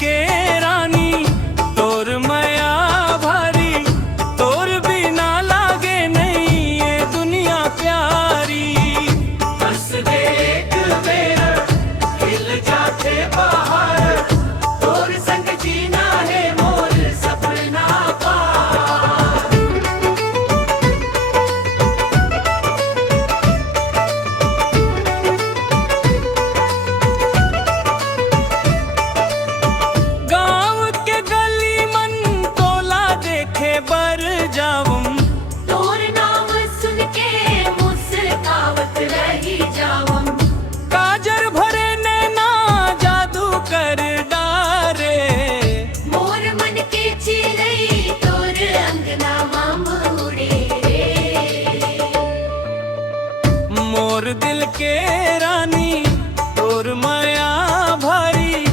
के रानी तोर माया भारी, तोर बिना लागे नहीं ये दुनिया प्यारी। बस देख मेरा हिल जाते पहाड़, तोर संग जीना है मोर सपना पार। गाँव के गली मन तोला देखे बर जाऊं, तोर नाम सुन के मुस्कावत रही जाऊं। काजर भरे नैना जादू कर डारे, मोर मन के चिरई तोर अंगना माम उड़े रे। मोर दिल के रानी तोर माया भारी,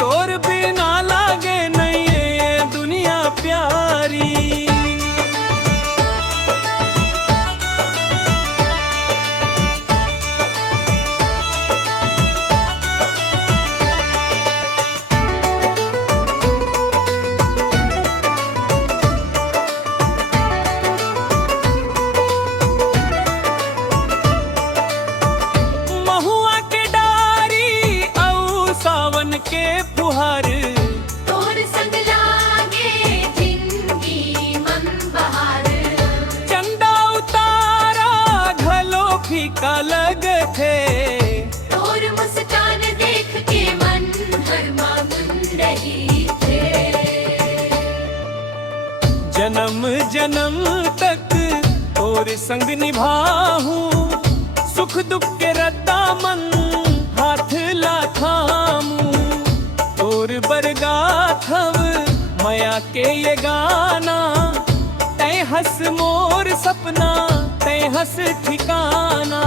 तोर बिना लागे नहीं ये दुनिया प्यारी। महुआ के डारी औ सावन के फुहार, तोर संग लागे जिंदगी मन बहार। चंदा उतारा घलो फीका लगथे, तोर मुस्कान देख के मन हरमा रही थे। जन्म जन्म तक तोर संग निभाहूं, सुख दुख के रद्दा मन हाथ ला थामूं। तोर बरगा थव माया के ये गाना, तै हंस मोर सपना तै हंस ठिकाना।